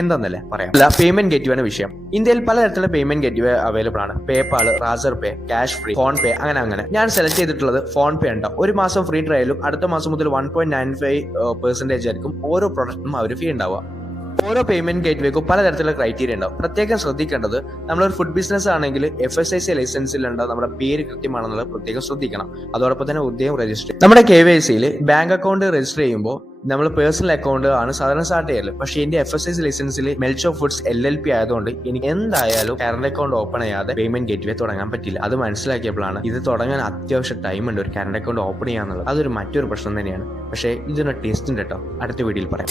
എന്തെന്നല്ലേ പറയാം. അല്ല, payment gateway ആണ് വിഷയം. ഇന്ത്യയിൽ പലതരത്തിലുള്ള പേയ്മെന്റ് ഗേറ്റ്വേ അവൈലബിൾ ആണ്. പേപാൽ, റാസർ പേ, ക്യാഷ് ഫ്രീ, ഫോൺ പേ, അങ്ങനെ. ഞാൻ സെലക്ട് ചെയ്തിട്ടുള്ളത് ഫോൺ പേ ഉണ്ടോ. ഒരു മാസം ഫ്രീ ട്രയലും അടുത്ത മാസം മുതൽ 1.95% ആയിരിക്കും ഓരോ പ്രൊഡക്റ്റിനും അവർ ഫീ ഉണ്ടാവുക. ഓരോ പേയ്മെന്റ് ഗേറ്റ്വേക്കും പലതരത്തിലുള്ള ക്രൈറ്റീരിയ ഉണ്ടാവും. പ്രത്യേകം ശ്രദ്ധിക്കേണ്ടത്, നമ്മളൊരു ഫുഡ് ബിസിനസ് ആണെങ്കിൽ FSIC ലൈസൻസിലുണ്ടോ നമ്മുടെ പേര് കൃത്യമാണെന്നുള്ളത് പ്രത്യേകം ശ്രദ്ധിക്കണം. അതോടൊപ്പം തന്നെ ഉദ്യോഗം രജിസ്റ്റർ നമ്മുടെ KYCയിൽ ബാങ്ക് അക്കൗണ്ട് രജിസ്റ്റർ ചെയ്യുമ്പോൾ നമ്മൾ പേഴ്സണൽ അക്കൗണ്ട് ആണ് സാധാരണ സ്റ്റാർട്ട് ചെയ്യല്. പക്ഷേ എന്റെ FSIC ലൈസൻസിൽ മെൽച്ചോ ഫുഡ്സ് LLP ആയതുകൊണ്ട് എനിക്ക് എന്തായാലും കറന്റ് അക്കൗണ്ട് ഓപ്പൺ ചെയ്യാതെ പേയ്മെന്റ് ഗേറ്റ്വേ തുടങ്ങാൻ പറ്റില്ല. അത് മനസ്സിലാക്കിയപ്പോഴാണ് ഇത് തുടങ്ങാൻ അത്യാവശ്യം ടൈം ഉണ്ട് ഒരു കറന്റ് അക്കൗണ്ട് ഓപ്പൺ ചെയ്യാന്നുള്ളത്. അതൊരു മറ്റൊരു പ്രശ്നം തന്നെയാണ്. പക്ഷേ ഇതിനൊരു ടേസ്റ്റ് ഉണ്ട് കേട്ടോ. അടുത്ത വീഡിയോയിൽ പറയാം.